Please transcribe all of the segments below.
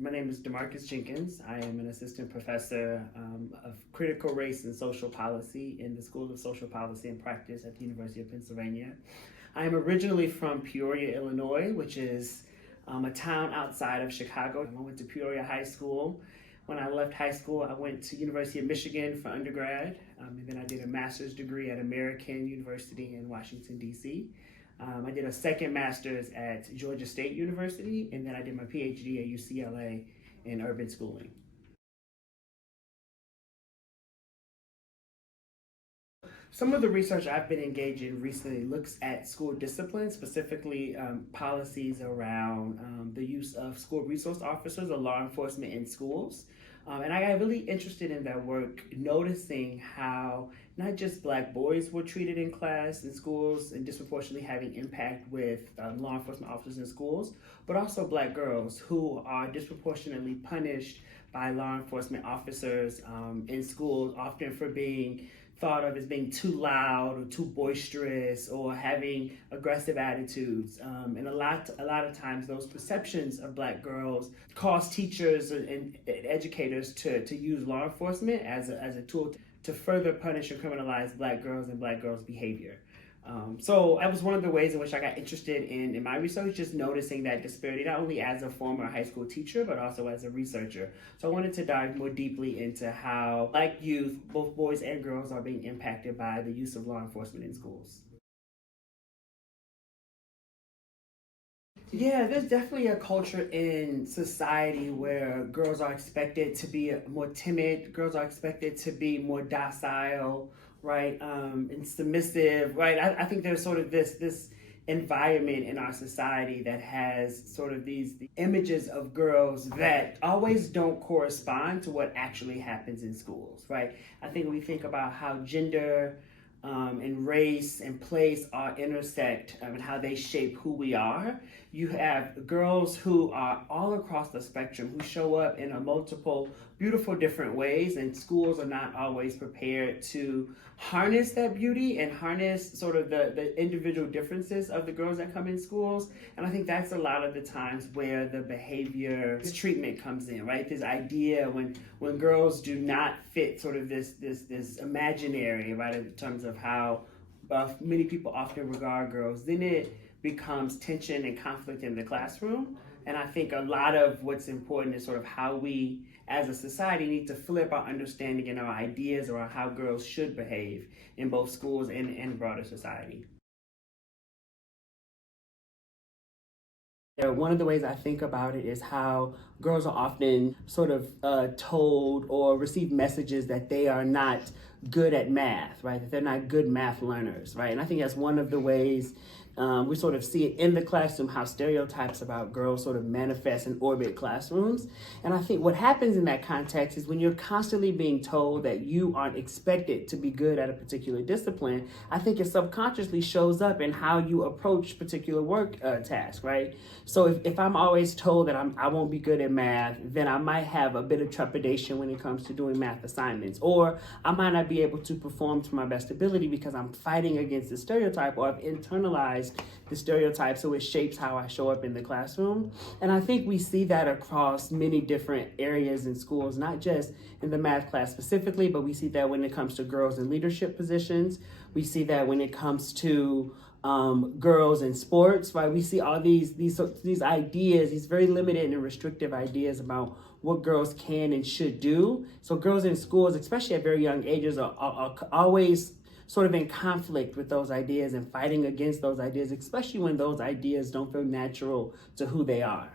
My name is DeMarcus Jenkins. I am an assistant professor of critical race and social policy in the School of Social Policy and Practice at the University of Pennsylvania. I am originally from Peoria, Illinois, which is a town outside of Chicago. I went to Peoria High School. When I left high school, I went to University of Michigan for undergrad, and then I did a master's degree at American University in Washington, D.C. I did a second master's at Georgia State University, and then I did my PhD at UCLA in urban schooling. Some of the research I've been engaged in recently looks at school discipline, specifically policies around the use of school resource officers or law enforcement in schools. And I got really interested in that work, noticing how not just Black boys were treated in class in schools and disproportionately having impact with law enforcement officers in schools, but also Black girls who are disproportionately punished by law enforcement officers in schools, often for being thought of as being too loud or too boisterous or having aggressive attitudes. And a lot of times those perceptions of Black girls cause teachers and educators to use law enforcement as a tool to further punish and criminalize Black girls and Black girls' behavior. So that was one of the ways in which I got interested in my research, just noticing that disparity, not only as a former high school teacher, but also as a researcher. So I wanted to dive more deeply into how Black youth, both boys and girls, are being impacted by the use of law enforcement in schools. Yeah, there's definitely a culture in society where girls are expected to be more timid, girls are expected to be more docile, right, and submissive, right? I think there's sort of this environment in our society that has sort of these images of girls that always don't correspond to what actually happens in schools, right? I think we think about how gender and race and place are intersect and how they shape who we are. You have girls who are all across the spectrum who show up in a multiple beautiful different ways, and schools are not always prepared to harness that beauty and harness sort of the individual differences of the girls that come in schools. And I think that's a lot of the times where the behavior treatment comes in, right? This idea when girls do not fit sort of this imaginary, right, in terms of how many people often regard girls, then it becomes tension and conflict in the classroom. And I think a lot of what's important is sort of how we as a society need to flip our understanding and our ideas around how girls should behave in both schools and broader society. One of the ways I think about it is how girls are often sort of told or receive messages that they are not good at math, right? That they're not good math learners, right? And I think that's one of the ways we sort of see it in the classroom, how stereotypes about girls sort of manifest and orbit classrooms. And I think what happens in that context is when you're constantly being told that you aren't expected to be good at a particular discipline, I think it subconsciously shows up in how you approach particular work tasks, right? So if I'm always told that I won't be good at math, then I might have a bit of trepidation when it comes to doing math assignments, or I might not be able to perform to my best ability because I'm fighting against the stereotype, or I've internalized the stereotype, so it shapes how I show up in the classroom. And I think we see that across many different areas in schools, not just in the math class specifically, but we see that when it comes to girls in leadership positions. We see that when it comes to girls in sports, right? We see all these ideas, these very limited and restrictive ideas about what girls can and should do. So girls in schools, especially at very young ages, are always sort of in conflict with those ideas and fighting against those ideas, especially when those ideas don't feel natural to who they are.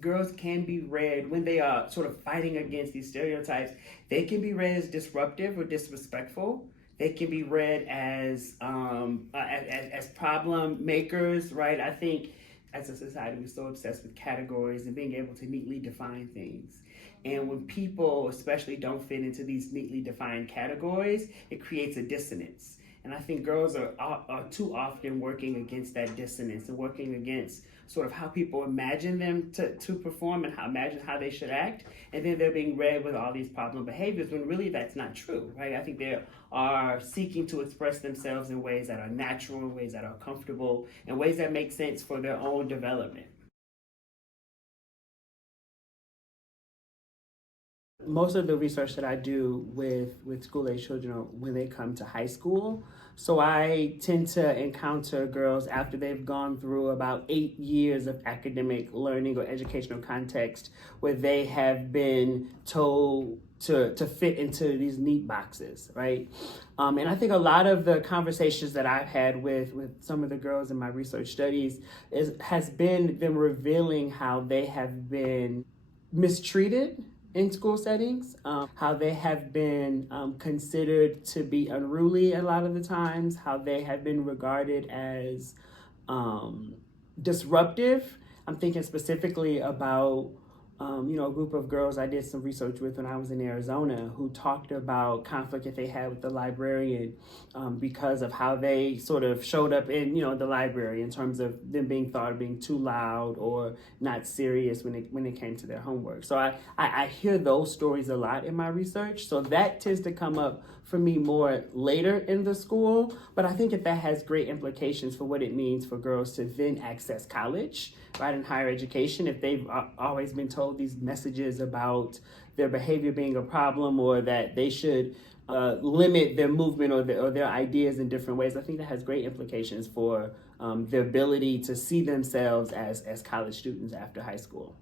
Girls can be read, when they are sort of fighting against these stereotypes, they can be read as disruptive or disrespectful. They can be read as problem makers, right? I think as a society, we're so obsessed with categories and being able to neatly define things. And when people especially don't fit into these neatly defined categories, it creates a dissonance. And I think girls are too often working against that dissonance and working against sort of how people imagine them to perform and imagine how they should act. And then they're being read with all these problem behaviors when really that's not true, right? I think they are seeking to express themselves in ways that are natural, in ways that are comfortable, in ways that make sense for their own development. Most of the research that I do with school-age children are when they come to high school. So I tend to encounter girls after they've gone through about 8 years of academic learning or educational context where they have been told to fit into these neat boxes, right? And I think a lot of the conversations that I've had with some of the girls in my research studies has been them revealing how they have been mistreated in school settings, how they have been considered to be unruly a lot of the times, how they have been regarded as disruptive. I'm thinking specifically about a group of girls I did some research with when I was in Arizona who talked about conflict that they had with the librarian because of how they sort of showed up in, the library in terms of them being thought of being too loud or not serious when it came to their homework. So I hear those stories a lot in my research. So that tends to come up for me more later in the school. But I think that has great implications for what it means for girls to then access college, right, in higher education, if they've always been told these messages about their behavior being a problem or that they should limit their movement or their ideas in different ways. I think that has great implications for their ability to see themselves as college students after high school.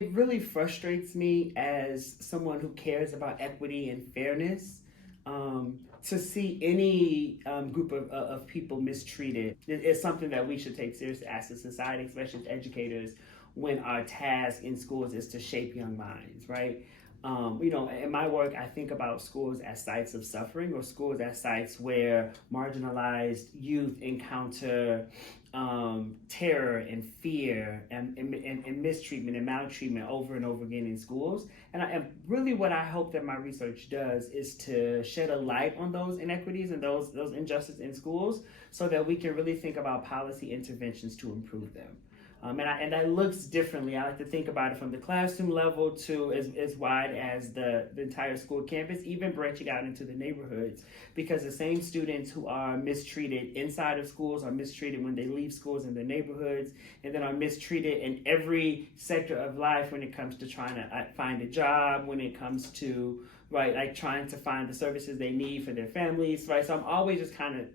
It really frustrates me as someone who cares about equity and fairness to see any group of people mistreated. It's something that we should take seriously as a society, especially as educators, when our task in schools is to shape young minds, right? In my work, I think about schools as sites of suffering or schools as sites where marginalized youth encounter terror and fear and mistreatment and maltreatment over and over again in schools. And really what I hope that my research does is to shed a light on those inequities and those injustices in schools so that we can really think about policy interventions to improve them. And that looks differently. I like to think about it from the classroom level to as wide as the entire school campus, even branching out into the neighborhoods, because the same students who are mistreated inside of schools are mistreated when they leave schools in their neighborhoods, and then are mistreated in every sector of life when it comes to trying to find a job, when it comes to, right, like trying to find the services they need for their families, right? So I'm always trying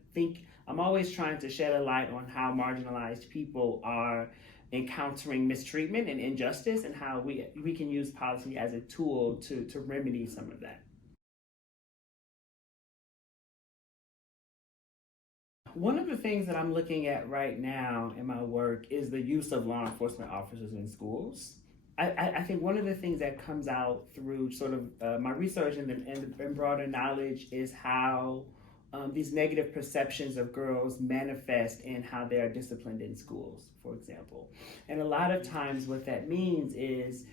to shed a light on how marginalized people are encountering mistreatment and injustice and how we can use policy as a tool to remedy some of that. One of the things that I'm looking at right now in my work is the use of law enforcement officers in schools. I think one of the things that comes out through sort of my research and broader knowledge is how these negative perceptions of girls manifest in how they are disciplined in schools, for example. And a lot of times what that means is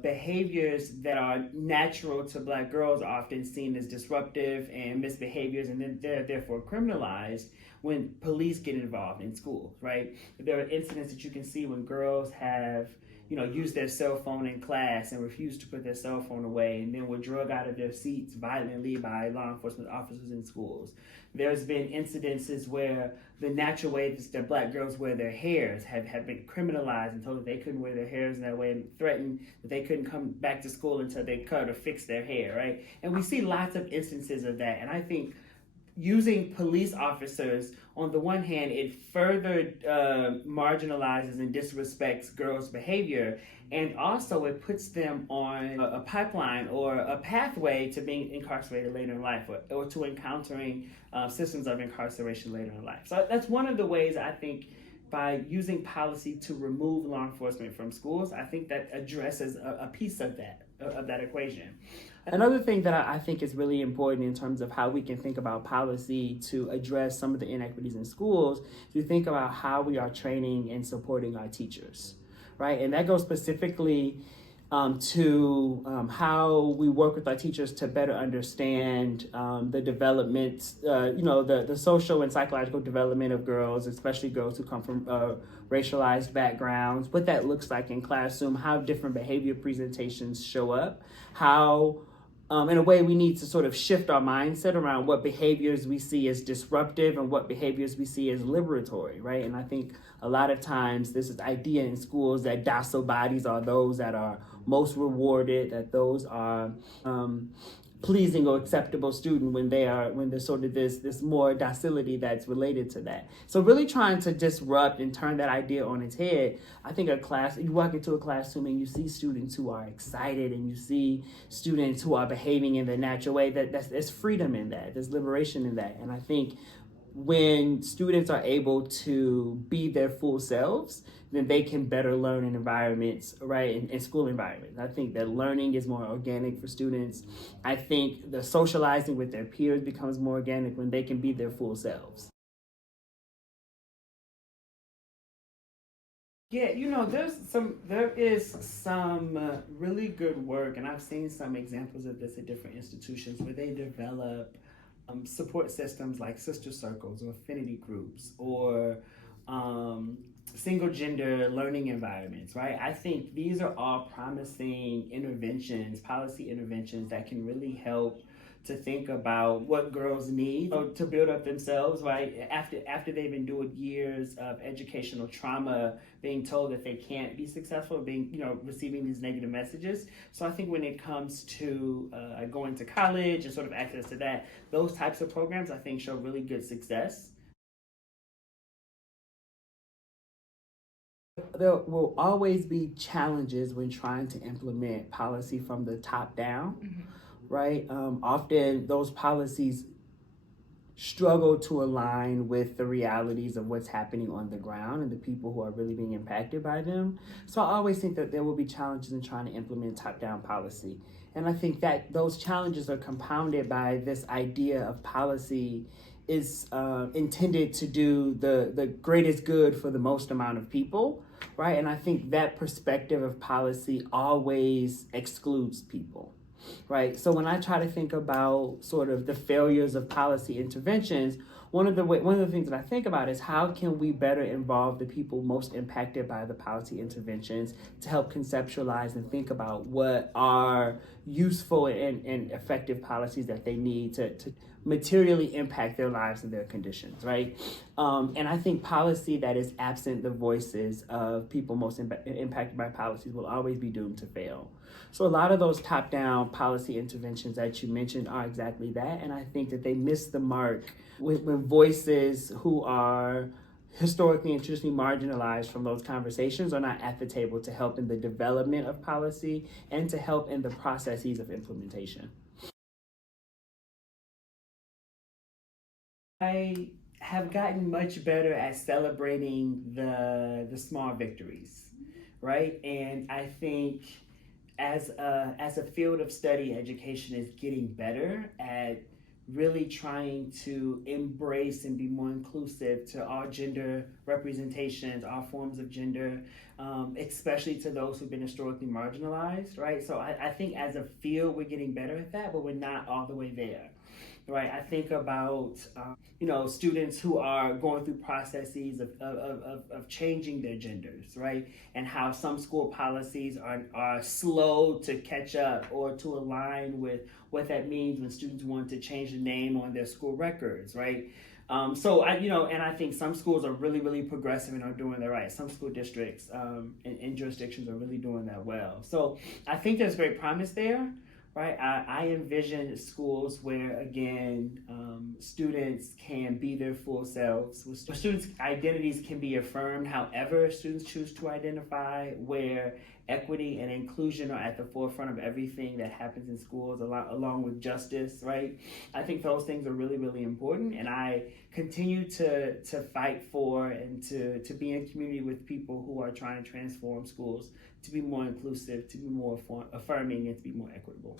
behaviors that are natural to Black girls are often seen as disruptive and misbehaviors, and then they're therefore criminalized when police get involved in schools, right? There are incidents that you can see when girls have use their cell phone in class and refuse to put their cell phone away, and then were drug out of their seats violently by law enforcement officers in schools. There's been incidences where the natural ways that Black girls wear their hairs have been criminalized and told that they couldn't wear their hairs in that way, and threatened that they couldn't come back to school until they cut or fix their hair, right? And we see lots of instances of that. And I think using police officers, on the one hand, it further marginalizes and disrespects girls' behavior, and also it puts them on a pipeline or a pathway to being incarcerated later in life, or to encountering systems of incarceration later in life. So that's one of the ways I think by using policy to remove law enforcement from schools, I think that addresses a piece of that equation. Another thing that I think is really important in terms of how we can think about policy to address some of the inequities in schools is to think about how we are training and supporting our teachers, right? And that goes specifically to how we work with our teachers to better understand the development, the social and psychological development of girls, especially girls who come from racialized backgrounds, what that looks like in classroom, how different behavior presentations show up, how in a way, we need to sort of shift our mindset around what behaviors we see as disruptive and what behaviors we see as liberatory, right? And I think a lot of times this is idea in schools that docile bodies are those that are most rewarded, that those are pleasing or acceptable student when there's sort of this more docility that's related to that. So really trying to disrupt and turn that idea on its head. I think you walk into a classroom and you see students who are excited and you see students who are behaving in their natural way, there's freedom in that, there's liberation in that. And I think when students are able to be their full selves, then they can better learn in environments, right, in school environments. I think that learning is more organic for students. I think the socializing with their peers becomes more organic when they can be their full selves. Yeah, there is some really good work, and I've seen some examples of this at different institutions where they develop support systems like sister circles or affinity groups or single gender learning environments, right? I think these are all promising interventions, policy interventions that can really help to think about what girls need to build up themselves, right? After they've endured years of educational trauma, being told that they can't be successful, receiving these negative messages. So I think when it comes to going to college and sort of access to that, those types of programs I think show really good success. There will always be challenges when trying to implement policy from the top down. Mm-hmm. Right? Often those policies struggle to align with the realities of what's happening on the ground and the people who are really being impacted by them. So I always think that there will be challenges in trying to implement top-down policy. And I think that those challenges are compounded by this idea of policy is intended to do the greatest good for the most amount of people, right? And I think that perspective of policy always excludes people. Right. So when I try to think about sort of the failures of policy interventions, one of the things that I think about is how can we better involve the people most impacted by the policy interventions to help conceptualize and think about what are useful and effective policies that they need to materially impact their lives and their conditions, right? And I think policy that is absent the voices of people most impacted by policies will always be doomed to fail. So a lot of those top-down policy interventions that you mentioned are exactly that, and I think that they miss the mark when voices who are historically and traditionally marginalized from those conversations are not at the table to help in the development of policy and to help in the processes of implementation. I have gotten much better at celebrating the small victories, right? And I think as a field of study, education is getting better at really trying to embrace and be more inclusive to all gender representations, all forms of gender, especially to those who've been historically marginalized, right? So I think as a field, we're getting better at that, but we're not all the way there. Right, I think about students who are going through processes of changing their genders, right, and how some school policies are slow to catch up or to align with what that means when students want to change the name on their school records, right. And I think some schools are really, really progressive and are doing that right. Some school districts and jurisdictions are really doing that well. So I think there's great promise there. Right, I envision schools where, again, students can be their full selves. Where students' identities can be affirmed however students choose to identify, where equity and inclusion are at the forefront of everything that happens in schools, along with justice, right? I think those things are really, really important, and I continue to fight for and to be in community with people who are trying to transform schools to be more inclusive, to be more affirming, and to be more equitable.